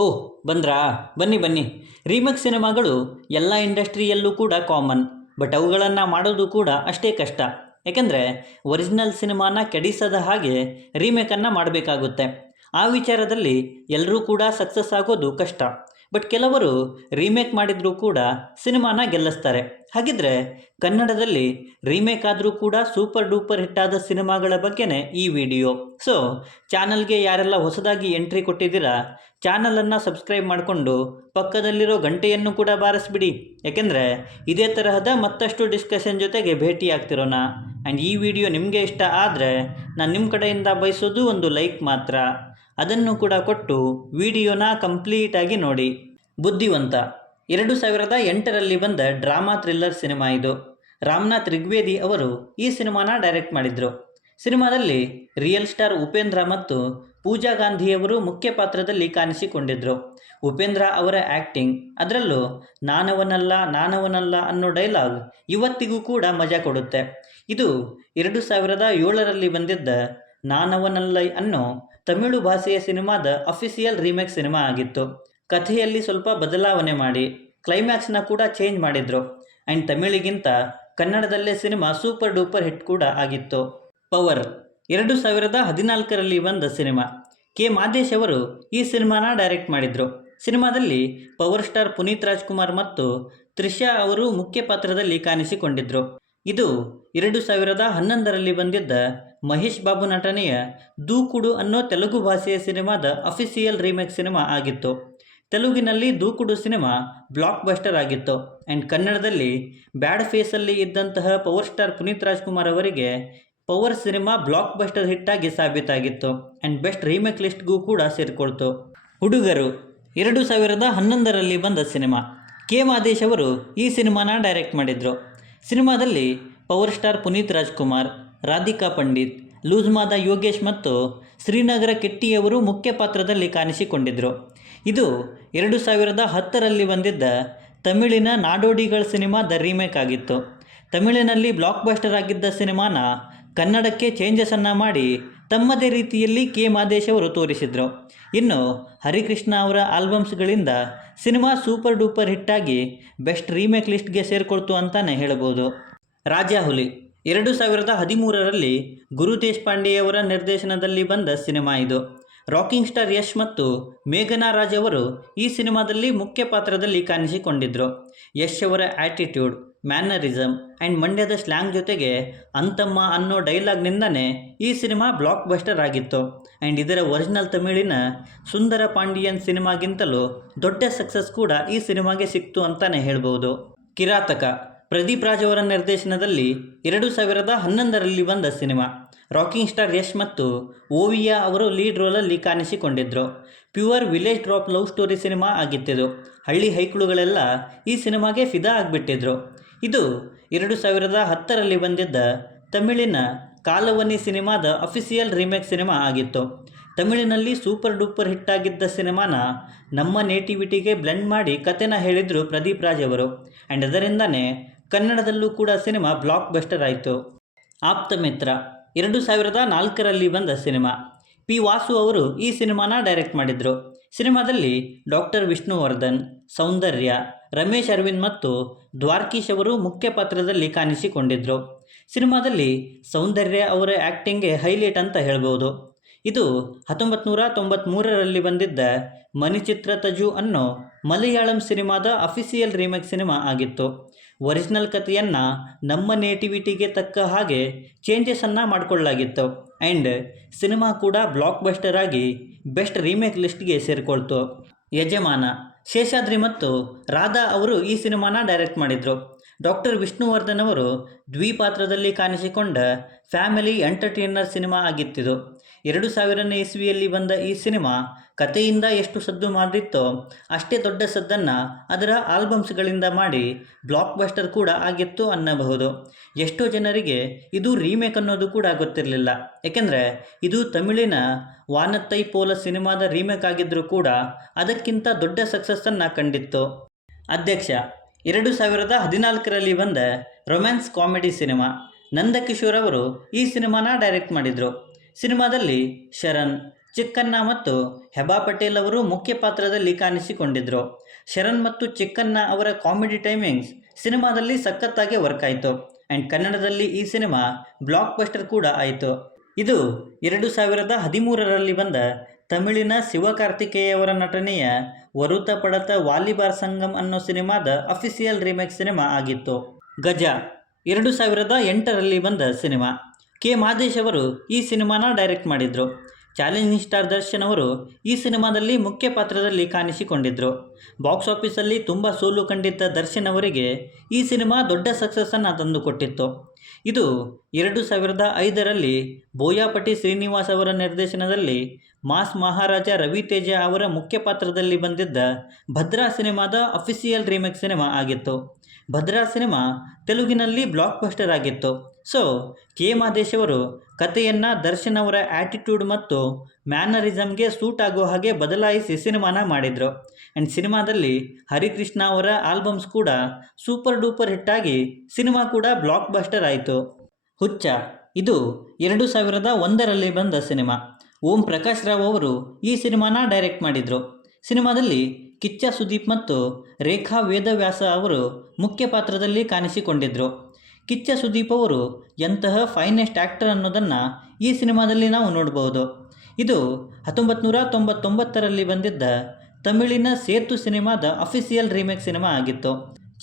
ಓಹ್ ಬಂದ್ರಾ? ಬನ್ನಿ ಬನ್ನಿ. ರೀಮೇಕ್ ಸಿನಿಮಾಗಳು ಎಲ್ಲ ಇಂಡಸ್ಟ್ರಿಯಲ್ಲೂ ಕೂಡ ಕಾಮನ್. ಬಟ್ ಅವುಗಳನ್ನು ಮಾಡೋದು ಕೂಡ ಅಷ್ಟೇ ಕಷ್ಟ. ಯಾಕೆಂದರೆ ಒರಿಜಿನಲ್ ಸಿನಿಮಾನ ಕೆಡಿಸದ ಹಾಗೆ ರೀಮೇಕನ್ನು ಮಾಡಬೇಕಾಗುತ್ತೆ. ಆ ವಿಚಾರದಲ್ಲಿ ಎಲ್ಲರೂ ಕೂಡ ಸಕ್ಸಸ್ ಆಗೋದು ಕಷ್ಟ. ಬಟ್ ಕೆಲವರು ರೀಮೇಕ್ ಮಾಡಿದರೂ ಕೂಡ ಸಿನಿಮಾನ ಗೆಲ್ಲಿಸ್ತಾರೆ. ಹಾಗಿದ್ರೆ ಕನ್ನಡದಲ್ಲಿ ರೀಮೇಕ್ ಆದರೂ ಕೂಡ ಸೂಪರ್ ಡೂಪರ್ ಹಿಟ್ಟಾದ ಸಿನಿಮಾಗಳ ಬಗ್ಗೆನೇ ಈ ವಿಡಿಯೋ. ಸೊ ಚಾನಲ್ಗೆ ಯಾರೆಲ್ಲ ಹೊಸದಾಗಿ ಎಂಟ್ರಿ ಕೊಟ್ಟಿದ್ದೀರಾ, ಚಾನಲನ್ನು ಸಬ್ಸ್ಕ್ರೈಬ್ ಮಾಡಿಕೊಂಡು ಪಕ್ಕದಲ್ಲಿರೋ ಗಂಟೆಯನ್ನು ಕೂಡ ಬಾರಿಸ್ಬಿಡಿ. ಯಾಕೆಂದರೆ ಇದೇ ತರಹದ ಮತ್ತಷ್ಟು ಡಿಸ್ಕಷನ್ ಜೊತೆಗೆ ಭೇಟಿ ಆಗ್ತಿರೋಣ. ಆ್ಯಂಡ್ ಈ ವಿಡಿಯೋ ನಿಮಗೆ ಇಷ್ಟ ಆದರೆ ನಾನು ನಿಮ್ಮ ಕಡೆಯಿಂದ ಬಯಸೋದು ಒಂದು ಲೈಕ್ ಮಾತ್ರ. ಅದನ್ನು ಕೂಡ ಕೊಟ್ಟು ವಿಡಿಯೋನ ಕಂಪ್ಲೀಟಾಗಿ ನೋಡಿ. ಬುದ್ಧಿವಂತ 2008ರಲ್ಲಿ ಬಂದ ಡ್ರಾಮಾ ಥ್ರಿಲ್ಲರ್ ಸಿನಿಮಾ ಇದು. ರಾಮನಾಥ್ ರಿಗ್ವೇದಿ ಅವರು ಈ ಸಿನಿಮಾನ ಡೈರೆಕ್ಟ್ ಮಾಡಿದರು. ಸಿನಿಮಾದಲ್ಲಿ ರಿಯಲ್ ಸ್ಟಾರ್ ಉಪೇಂದ್ರ ಮತ್ತು ಪೂಜಾ ಗಾಂಧಿಯವರು ಮುಖ್ಯ ಪಾತ್ರದಲ್ಲಿ ಕಾಣಿಸಿಕೊಂಡಿದ್ದರು. ಉಪೇಂದ್ರ ಅವರ ಆ್ಯಕ್ಟಿಂಗ್, ಅದರಲ್ಲೂ ನಾನವನಲ್ಲ ಅನ್ನೋ ಡೈಲಾಗ್ ಇವತ್ತಿಗೂ ಕೂಡ ಮಜಾ ಕೊಡುತ್ತೆ. ಇದು 2007ರಲ್ಲಿ ಬಂದಿದ್ದ ನಾನವನಲ್ಲ ಅನ್ನೋ ತಮಿಳು ಭಾಷೆಯ ಸಿನಿಮಾದ ಅಫಿಷಿಯಲ್ ರೀಮೇಕ್ ಸಿನಿಮಾ ಆಗಿತ್ತು. ಕಥೆಯಲ್ಲಿ ಸ್ವಲ್ಪ ಬದಲಾವಣೆ ಮಾಡಿ ಕ್ಲೈಮ್ಯಾಕ್ಸ್ನ ಕೂಡ ಚೇಂಜ್ ಮಾಡಿದರು. ಆ್ಯಂಡ್ ತಮಿಳಿಗಿಂತ ಕನ್ನಡದಲ್ಲೇ ಸಿನಿಮಾ ಸೂಪರ್ ಡೂಪರ್ ಹಿಟ್ ಕೂಡ ಆಗಿತ್ತು. ಪವರ್ 2014ರಲ್ಲಿ ಬಂದ ಸಿನಿಮಾ. ಕೆ ಮಾದೇಶ್ ಅವರು ಈ ಸಿನಿಮಾನ ಡೈರೆಕ್ಟ್ ಮಾಡಿದರು. ಸಿನಿಮಾದಲ್ಲಿ ಪವರ್ ಸ್ಟಾರ್ ಪುನೀತ್ ರಾಜ್ಕುಮಾರ್ ಮತ್ತು ತ್ರಿಷಾ ಅವರು ಮುಖ್ಯ ಪಾತ್ರದಲ್ಲಿ ಕಾಣಿಸಿಕೊಂಡಿದ್ದರು. ಇದು 2011ರಲ್ಲಿ ಬಂದಿದ್ದ ಮಹೇಶ್ ಬಾಬು ನಟನೆಯ ದೂಕುಡು ಅನ್ನೋ ತೆಲುಗು ಭಾಷೆಯ ಸಿನಿಮಾದ ಅಫಿಷಿಯಲ್ ರೀಮೇಕ್ ಸಿನಿಮಾ ಆಗಿತ್ತು. ತೆಲುಗಿನಲ್ಲಿ ದೂಕುಡು ಸಿನಿಮಾ ಬ್ಲಾಕ್ ಬಸ್ಟರ್ ಆಗಿತ್ತು. ಆ್ಯಂಡ್ ಕನ್ನಡದಲ್ಲಿ ಬ್ಯಾಡ್ ಫೇಸಲ್ಲಿ ಇದ್ದಂತಹ ಪವರ್ ಸ್ಟಾರ್ ಪುನೀತ್ ರಾಜ್ಕುಮಾರ್ ಅವರಿಗೆ ಪವರ್ ಸಿನಿಮಾ ಬ್ಲಾಕ್ ಬಸ್ಟರ್ ಹಿಟ್ಟಾಗಿ ಸಾಬೀತಾಗಿತ್ತು. ಆ್ಯಂಡ್ ಬೆಸ್ಟ್ ರೀಮೇಕ್ ಲಿಸ್ಟ್ಗೂ ಕೂಡ ಸೇರಿಕೊಳ್ತು. ಹುಡುಗರು 2011ರಲ್ಲಿ ಬಂದ ಸಿನಿಮಾ. ಕೆ ಮಾದೇಶ್ ಅವರು ಈ ಸಿನಿಮಾನ ಡೈರೆಕ್ಟ್ ಮಾಡಿದರು. ಸಿನಿಮಾದಲ್ಲಿ ಪವರ್ ಸ್ಟಾರ್ ಪುನೀತ್ ರಾಜ್ಕುಮಾರ್, ರಾಧಿಕಾ ಪಂಡಿತ್, ಲೂಜ್ಮಾದ ಯೋಗೇಶ್ ಮತ್ತು ಶ್ರೀನಗರ ಕೆಟ್ಟಿಯವರು ಮುಖ್ಯ ಪಾತ್ರದಲ್ಲಿ ಕಾಣಿಸಿಕೊಂಡಿದ್ದರು. ಇದು 2010ರಲ್ಲಿ ಬಂದಿದ್ದ ತಮಿಳಿನ ನಾಡೋಡಿಗಳ ಸಿನಿಮಾದ ರೀಮೇಕ್ ಆಗಿತ್ತು. ತಮಿಳಿನಲ್ಲಿ ಬ್ಲಾಕ್ ಬಸ್ಟರ್ ಆಗಿದ್ದ ಸಿನಿಮಾನ ಕನ್ನಡಕ್ಕೆ ಚೇಂಜಸನ್ನು ಮಾಡಿ ತಮ್ಮದೇ ರೀತಿಯಲ್ಲಿ ಕೆ ಮಾದೇಶ್ ಅವರು ತೋರಿಸಿದರು. ಇನ್ನು ಹರಿಕೃಷ್ಣ ಅವರ ಆಲ್ಬಮ್ಸ್ಗಳಿಂದ ಸಿನಿಮಾ ಸೂಪರ್ ಡೂಪರ್ ಹಿಟ್ಟಾಗಿ ಬೆಸ್ಟ್ ರೀಮೇಕ್ ಲಿಸ್ಟ್ಗೆ ಸೇರಿಕೊಳ್ತು ಅಂತಲೇ ಹೇಳ್ಬೋದು. ರಾಜಾಹುಲಿ 2013ರಲ್ಲಿ ಗುರು ದೇಶಪಾಂಡೆಯವರ ನಿರ್ದೇಶನದಲ್ಲಿ ಬಂದ ಸಿನಿಮಾ ಇದು. ರಾಕಿಂಗ್ ಸ್ಟಾರ್ ಯಶ್ ಮತ್ತು ಮೇಘನಾ ರಾಜ್ ಅವರು ಈ ಸಿನಿಮಾದಲ್ಲಿ ಮುಖ್ಯ ಪಾತ್ರದಲ್ಲಿ ಕಾಣಿಸಿಕೊಂಡಿದ್ದರು. ಯಶ್ ಅವರ ಆ್ಯಟಿಟ್ಯೂಡ್, ಮ್ಯಾನರಿಸಮ್ ಆ್ಯಂಡ್ ಮಂಡ್ಯದ ಸ್ಲ್ಯಾಂಗ್ ಜೊತೆಗೆ ಅಂತಮ್ಮ ಅನ್ನೋ ಡೈಲಾಗ್ನಿಂದನೇ ಈ ಸಿನಿಮಾ ಬ್ಲಾಕ್ ಬಸ್ಟರ್ ಆಗಿತ್ತು. ಆ್ಯಂಡ್ ಇದರ ಒರಿಜಿನಲ್ ತಮಿಳಿನ ಸುಂದರ ಪಾಂಡಿಯನ್ ಸಿನಿಮಾಗಿಂತಲೂ ದೊಡ್ಡ ಸಕ್ಸಸ್ ಕೂಡ ಈ ಸಿನಿಮಾಗೆ ಸಿಕ್ತು ಅಂತಲೇ ಹೇಳ್ಬೋದು. ಕಿರಾತಕ ಪ್ರದೀಪ್ ರಾಜ್ ಅವರ ನಿರ್ದೇಶನದಲ್ಲಿ 2011ರಲ್ಲಿ ಬಂದ ಸಿನಿಮಾ. ರಾಕಿಂಗ್ ಸ್ಟಾರ್ ಯಶ್ ಮತ್ತು ಓವಿಯಾ ಅವರು ಲೀಡ್ ರೋಲಲ್ಲಿ ಕಾಣಿಸಿಕೊಂಡಿದ್ದರು. Pure village drop love story cinema ಆಗಿತ್ತಿದು. ಹಳ್ಳಿ ಹೈಕಳುಗಳೆಲ್ಲ ಈ ಸಿನಿಮಾಗೆ ಫಿದಾ ಆಗಿಬಿಟ್ಟಿದ್ರು. ಇದು 2010ರಲ್ಲಿ ಬಂದಿದ್ದ ತಮಿಳಿನ ಕಾಲವನಿ ಸಿನಿಮಾದ ಅಫಿಷಿಯಲ್ ರೀಮೇಕ್ ಸಿನಿಮಾ ಆಗಿತ್ತು. ತಮಿಳಿನಲ್ಲಿ ಸೂಪರ್ ಡೂಪರ್ ಹಿಟ್ಟಾಗಿದ್ದ ಸಿನಿಮಾನ ನಮ್ಮ ನೇಟಿವಿಟಿಗೆ ಬ್ಲೆಂಡ್ ಮಾಡಿ ಕತೆನ ಹೇಳಿದರು ಪ್ರದೀಪ್ ರಾಜ್ ಅವರು. ಆ್ಯಂಡ್ ಅದರಿಂದನೇ ಕನ್ನಡದಲ್ಲೂ ಕೂಡ ಸಿನಿಮಾ ಬ್ಲಾಕ್ ಬಸ್ಟರ್ ಆಯಿತು. ಆಪ್ತಮಿತ್ರ 2004ರಲ್ಲಿ ಬಂದ ಸಿನಿಮಾ. ಪಿ ವಾಸು ಅವರು ಈ ಸಿನಿಮಾನ ಡೈರೆಕ್ಟ್ ಮಾಡಿದರು. ಸಿನಿಮಾದಲ್ಲಿ ಡಾಕ್ಟರ್ ವಿಷ್ಣುವರ್ಧನ್, ಸೌಂದರ್ಯ, ರಮೇಶ್ ಅರವಿಂದ್ ಮತ್ತು ದ್ವಾರ್ಕೀಶ್ ಅವರು ಮುಖ್ಯ ಪಾತ್ರದಲ್ಲಿ ಕಾಣಿಸಿಕೊಂಡಿದ್ದರು. ಸಿನಿಮಾದಲ್ಲಿ ಸೌಂದರ್ಯ ಅವರ ಆ್ಯಕ್ಟಿಂಗ್ಗೆ ಹೈಲೈಟ್ ಅಂತ ಹೇಳ್ಬೋದು. ಇದು 1993ರಲ್ಲಿ ಬಂದಿದ್ದ ಮಣಿಚಿತ್ರ ತಜು ಅನ್ನೋ ಮಲಯಾಳಂ ಸಿನಿಮಾದ ಅಫಿಷಿಯಲ್ ರೀಮೇಕ್ ಸಿನಿಮಾ ಆಗಿತ್ತು. ಒರಿಜಿನಲ್ ಕಥೆಯನ್ನು ನಮ್ಮ ನೇಟಿವಿಟಿಗೆ ತಕ್ಕ ಹಾಗೆ ಚೇಂಜಸನ್ನು ಮಾಡಿಕೊಳ್ಳಲಾಗಿತ್ತು. ಆ್ಯಂಡ್ ಸಿನಿಮಾ ಕೂಡ ಬ್ಲಾಕ್ ಬಸ್ಟರ್ ಆಗಿ ಬೆಸ್ಟ್ ರೀಮೇಕ್ ಲಿಸ್ಟ್ಗೆ ಸೇರಿಕೊಳ್ತು. ಯಜಮಾನ ಶೇಷಾದ್ರಿ ಮತ್ತು ರಾಧಾ ಅವರು ಈ ಸಿನಿಮಾನ ಡೈರೆಕ್ಟ್ ಮಾಡಿದರು. ಡಾಕ್ಟರ್ ವಿಷ್ಣುವರ್ಧನ್ ಅವರು ದ್ವಿಪಾತ್ರದಲ್ಲಿ ಕಾಣಿಸಿಕೊಂಡ ಫ್ಯಾಮಿಲಿ ಎಂಟರ್ಟೈನರ್ ಸಿನಿಮಾ ಆಗಿತ್ತಿದು. 2000ನೇ ಇಸ್ವಿಯಲ್ಲಿ ಬಂದ ಈ ಸಿನಿಮಾ ಕಥೆಯಿಂದ ಎಷ್ಟು ಸದ್ದು ಮಾಡಿತ್ತೋ ಅಷ್ಟೇ ದೊಡ್ಡ ಸದ್ದನ್ನು ಅದರ ಆಲ್ಬಮ್ಸ್ಗಳಿಂದ ಮಾಡಿ ಬ್ಲಾಕ್ ಬಸ್ಟರ್ ಕೂಡ ಆಗಿತ್ತು ಅನ್ನಬಹುದು. ಎಷ್ಟೋ ಜನರಿಗೆ ಇದು ರೀಮೇಕ್ ಅನ್ನೋದು ಕೂಡ ಗೊತ್ತಿರಲಿಲ್ಲ. ಏಕೆಂದರೆ ಇದು ತಮಿಳಿನ ವಾನತ್ತೈ ಪೋಲ ಸಿನಿಮಾದ ರೀಮೇಕ್ ಆಗಿದ್ದರೂ ಕೂಡ ಅದಕ್ಕಿಂತ ದೊಡ್ಡ ಸಕ್ಸಸ್ಸನ್ನು ಕಂಡಿತ್ತು. ಅಧ್ಯಕ್ಷ 2014ರಲ್ಲಿ ಬಂದ ರೊಮ್ಯಾನ್ಸ್ ಕಾಮಿಡಿ ಸಿನಿಮಾ. ನಂದಕಿಶೋರ್ ಅವರು ಈ ಸಿನಿಮಾನ ಡೈರೆಕ್ಟ್ ಮಾಡಿದರು. ಸಿನಿಮಾದಲ್ಲಿ ಶರಣ್, ಚಿಕ್ಕಣ್ಣ ಮತ್ತು ಹೆಬಾ ಪಟೇಲ್ ಅವರು ಮುಖ್ಯ ಪಾತ್ರದಲ್ಲಿ ಕಾಣಿಸಿಕೊಂಡಿದ್ದರು. ಶರಣ್ ಮತ್ತು ಚಿಕ್ಕಣ್ಣ ಅವರ ಕಾಮಿಡಿ ಟೈಮಿಂಗ್ಸ್ ಸಿನಿಮಾದಲ್ಲಿ ಸಖತ್ತಾಗಿ ವರ್ಕ್ ಆಯಿತು. ಆ್ಯಂಡ್ ಕನ್ನಡದಲ್ಲಿ ಈ ಸಿನಿಮಾ ಬ್ಲಾಕ್ ಬಸ್ಟರ್ ಕೂಡ ಆಯಿತು. ಇದು 2013ರಲ್ಲಿ ಬಂದ ತಮಿಳಿನ ಶಿವಕಾರ್ತಿಕೇಯ ಅವರ ನಟನೆಯ ವರುತ ಪಡತ ವಾಲಿಬಾರ್ ಸಂಗಮ್ ಅನ್ನೋ ಸಿನಿಮಾದ ಅಫಿಷಿಯಲ್ ರೀಮೇಕ್ ಸಿನಿಮಾ ಆಗಿತ್ತು. ಗಜ 2008ರಲ್ಲಿ ಬಂದ ಸಿನಿಮಾ. ಕೆ. ಮಾದೇಶ್ ಅವರು ಈ ಸಿನಿಮಾನ ಡೈರೆಕ್ಟ್ ಮಾಡಿದರು. ಚಾಲೆಂಜಿಂಗ್ ಸ್ಟಾರ್ ದರ್ಶನ್ ಅವರು ಈ ಸಿನಿಮಾದಲ್ಲಿ ಮುಖ್ಯ ಪಾತ್ರದಲ್ಲಿ ಕಾಣಿಸಿಕೊಂಡಿದ್ದರು. ಬಾಕ್ಸ್ ಆಫೀಸಲ್ಲಿ ತುಂಬ ಸೋಲು ಕಂಡಿದ್ದ ದರ್ಶನ್ ಅವರಿಗೆ ಈ ಸಿನಿಮಾ ದೊಡ್ಡ ಸಕ್ಸಸ್ಸನ್ನು ತಂದುಕೊಟ್ಟಿತ್ತು. ಇದು 2005ರಲ್ಲಿ ಬೋಯಾಪಟಿ ಶ್ರೀನಿವಾಸ್ ಅವರ ನಿರ್ದೇಶನದಲ್ಲಿ ಮಾಸ್ ಮಹಾರಾಜ ರವಿ ತೇಜ ಅವರ ಮುಖ್ಯ ಪಾತ್ರದಲ್ಲಿ ಬಂದಿದ್ದ ಭದ್ರಾ ಸಿನಿಮಾದ ಅಫಿಷಿಯಲ್ ರೀಮೇಕ್ ಸಿನಿಮಾ ಆಗಿತ್ತು. ಭದ್ರಾ ಸಿನಿಮಾ ತೆಲುಗಿನಲ್ಲಿ ಬ್ಲಾಕ್ ಬಸ್ಟರ್ ಆಗಿತ್ತು. So K. ಮಾದೇಶ್ ಅವರು ಕಥೆಯನ್ನು ದರ್ಶನ್ ಅವರ ಆ್ಯಟಿಟ್ಯೂಡ್ ಮತ್ತು ಮ್ಯಾನರಿಸಮ್ಗೆ ಸೂಟ್ ಆಗೋ ಹಾಗೆ ಬದಲಾಯಿಸಿ ಸಿನಿಮಾನ ಮಾಡಿದರು. ಆ್ಯಂಡ್ ಸಿನಿಮಾದಲ್ಲಿ ಹರಿಕೃಷ್ಣ ಅವರ ಆಲ್ಬಮ್ಸ್ ಕೂಡ ಸೂಪರ್ ಡೂಪರ್ ಹಿಟ್ಟಾಗಿ ಸಿನಿಮಾ ಕೂಡ ಬ್ಲಾಕ್ ಬಸ್ಟರ್ ಆಯಿತು. ಹುಚ್ಚ ಇದು 2001ರಲ್ಲಿ ಬಂದ ಸಿನಿಮಾ. ಓಂ ಪ್ರಕಾಶ್ ರಾವ್ ಅವರು ಈ ಸಿನಿಮಾನ ಡೈರೆಕ್ಟ್ ಮಾಡಿದರು. ಸಿನಿಮಾದಲ್ಲಿ ಕಿಚ್ಚ ಸುದೀಪ್ ಮತ್ತು ರೇಖಾ ವೇದವ್ಯಾಸ ಅವರು ಮುಖ್ಯ ಪಾತ್ರದಲ್ಲಿ ಕಾಣಿಸಿಕೊಂಡಿದ್ದರು. ಕಿಚ್ಚ ಸುದೀಪ್ ಅವರು ಎಂತಹ ಫೈನೆಸ್ಟ್ ಆ್ಯಕ್ಟರ್ ಅನ್ನೋದನ್ನು ಈ ಸಿನಿಮಾದಲ್ಲಿ ನಾವು ನೋಡ್ಬೋದು. ಇದು 1999ರಲ್ಲಿ ಬಂದಿದ್ದ ತಮಿಳಿನ ಸೇತು ಸಿನಿಮಾದ ಅಫಿಷಿಯಲ್ ರೀಮೇಕ್ ಸಿನಿಮಾ ಆಗಿತ್ತು.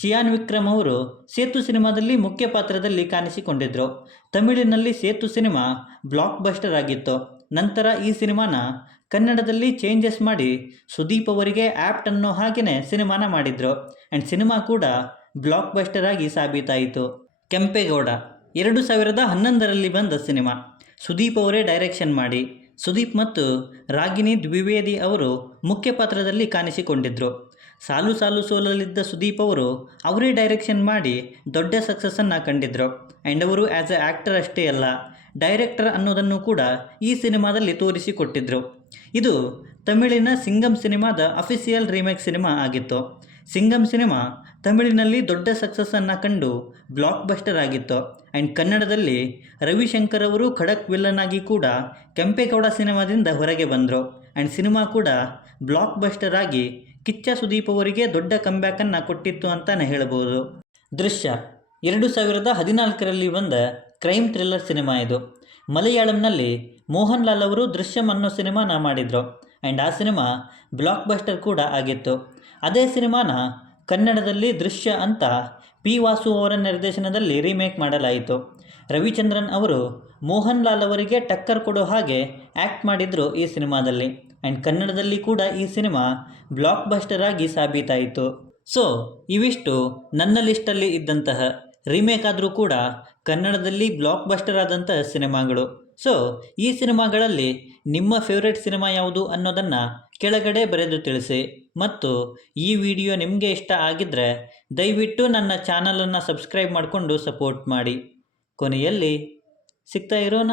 ಚಿಯಾನ್ ವಿಕ್ರಮ್ ಅವರು ಸೇತು ಸಿನಿಮಾದಲ್ಲಿ ಮುಖ್ಯ ಪಾತ್ರದಲ್ಲಿ ಕಾಣಿಸಿಕೊಂಡಿದ್ದರು. ತಮಿಳಿನಲ್ಲಿ ಸೇತು ಸಿನಿಮಾ ಬ್ಲಾಕ್ ಬಸ್ಟರ್ ಆಗಿತ್ತು. ನಂತರ ಈ ಸಿನಿಮಾನ ಕನ್ನಡದಲ್ಲಿ ಚೇಂಜಸ್ ಮಾಡಿ ಸುದೀಪ್ ಅವರಿಗೆ ಆ್ಯಪ್ಟ್ ಅನ್ನೋ ಹಾಗೆಯೇ ಸಿನಿಮಾನ ಮಾಡಿದರು. ಆ್ಯಂಡ್ ಸಿನಿಮಾ ಕೂಡ ಬ್ಲಾಕ್ ಬಸ್ಟರ್ ಆಗಿ ಸಾಬೀತಾಯಿತು. ಕೆಂಪೇಗೌಡ 2011ರಲ್ಲಿ ಬಂದ ಸಿನಿಮಾ. ಸುದೀಪ್ ಅವರೇ ಡೈರೆಕ್ಷನ್ ಮಾಡಿ ಸುದೀಪ್ ಮತ್ತು ರಾಗಿಣಿ ದ್ವಿವೇದಿ ಅವರು ಮುಖ್ಯ ಪಾತ್ರದಲ್ಲಿ ಕಾಣಿಸಿಕೊಂಡಿದ್ದರು. ಸಾಲು ಸಾಲು ಸೋಲಲಿದ್ದ ಸುದೀಪ್ ಅವರು ಅವರೇ ಡೈರೆಕ್ಷನ್ ಮಾಡಿ ದೊಡ್ಡ ಸಕ್ಸಸ್ಸನ್ನು ಕಂಡಿದ್ದರು. ಆ್ಯಂಡ್ ಅವರು ಆ್ಯಸ್ ಎ ಆ್ಯಕ್ಟರ್ ಅಷ್ಟೇ ಅಲ್ಲ, ಡೈರೆಕ್ಟರ್ ಅನ್ನೋದನ್ನು ಕೂಡ ಈ ಸಿನಿಮಾದಲ್ಲಿ ತೋರಿಸಿಕೊಟ್ಟಿದ್ದರು. ಇದು ತಮಿಳಿನ ಸಿಂಗಮ್ ಸಿನಿಮಾದ ಅಫಿಷಿಯಲ್ ರೀಮೇಕ್ ಸಿನಿಮಾ ಆಗಿತ್ತು. ಸಿಂಗಮ್ ಸಿನಿಮಾ ತಮಿಳಿನಲ್ಲಿ ದೊಡ್ಡ ಸಕ್ಸಸ್ಸನ್ನು ಕಂಡು ಬ್ಲಾಕ್ ಬಸ್ಟರ್ ಆಗಿತ್ತು. ಆ್ಯಂಡ್ ಕನ್ನಡದಲ್ಲಿ ರವಿಶಂಕರ್ ಅವರು ಖಡಕ್ ವಿಲ್ಲನ್ ಆಗಿ ಕೂಡ ಕೆಂಪೇಗೌಡ ಸಿನಿಮಾದಿಂದ ಹೊರಗೆ ಬಂದರು. ಆ್ಯಂಡ್ ಸಿನಿಮಾ ಕೂಡ ಬ್ಲಾಕ್ ಬಸ್ಟರ್ ಆಗಿ ಕಿಚ್ಚ ಸುದೀಪ್ ಅವರಿಗೆ ದೊಡ್ಡ ಕಂಬ್ಯಾಕನ್ನು ಕೊಟ್ಟಿತ್ತು ಅಂತಲೇ ಹೇಳ್ಬೋದು. ದೃಶ್ಯ 2014ರಲ್ಲಿ ಬಂದ ಕ್ರೈಮ್ ಥ್ರಿಲ್ಲರ್ ಸಿನಿಮಾ ಇದು. ಮಲಯಾಳಂನಲ್ಲಿ ಮೋಹನ್ ಲಾಲ್ ಅವರು ದೃಶ್ಯಂ ಅನ್ನೋ ಸಿನಿಮಾನ ಮಾಡಿದರು. ಆ್ಯಂಡ್ ಆ ಸಿನಿಮಾ ಬ್ಲಾಕ್ ಬಸ್ಟರ್ ಕೂಡ ಆಗಿತ್ತು. ಅದೇ ಸಿನಿಮಾನ ಕನ್ನಡದಲ್ಲಿ ದೃಶ್ಯ ಅಂತ ಪಿ. ವಾಸು ಅವರ ನಿರ್ದೇಶನದಲ್ಲಿ ರೀಮೇಕ್ ಮಾಡಲಾಯಿತು. ರವಿಚಂದ್ರನ್ ಅವರು ಮೋಹನ್ ಲಾಲ್ ಅವರಿಗೆ ಟಕ್ಕರ್ ಕೊಡೋ ಹಾಗೆ ಆ್ಯಕ್ಟ್ ಮಾಡಿದರು ಈ ಸಿನಿಮಾದಲ್ಲಿ. ಆ್ಯಂಡ್ ಕನ್ನಡದಲ್ಲಿ ಕೂಡ ಈ ಸಿನಿಮಾ ಬ್ಲಾಕ್ ಬಸ್ಟರ್ ಆಗಿ ಸಾಬೀತಾಯಿತು. ಸೊ ಇವಿಷ್ಟು ನನ್ನ ಲಿಸ್ಟಲ್ಲಿ ಇದ್ದಂತಹ ರೀಮೇಕ್ ಆದರೂ ಕೂಡ ಕನ್ನಡದಲ್ಲಿ ಬ್ಲಾಕ್ ಬಸ್ಟರ್ ಆದಂತಹ ಸಿನಿಮಾಗಳು. ಸೊ ಈ ಸಿನಿಮಾಗಳಲ್ಲಿ ನಿಮ್ಮ ಫೇವ್ರೆಟ್ ಸಿನಿಮಾ ಯಾವುದು ಅನ್ನೋದನ್ನು ಕೆಳಗಡೆ ಬರೆದು ತಿಳಿಸಿ. ಮತ್ತು ಈ ವಿಡಿಯೋ ನಿಮಗೆ ಇಷ್ಟ ಆಗಿದ್ದರೆ ದಯವಿಟ್ಟು ನನ್ನ ಚಾನಲನ್ನು ಸಬ್ಸ್ಕ್ರೈಬ್ ಮಾಡಿಕೊಂಡು ಸಪೋರ್ಟ್ ಮಾಡಿ. ಕೊನೆಯಲ್ಲಿ ಸಿಗ್ತಾ ಇರೋಣ.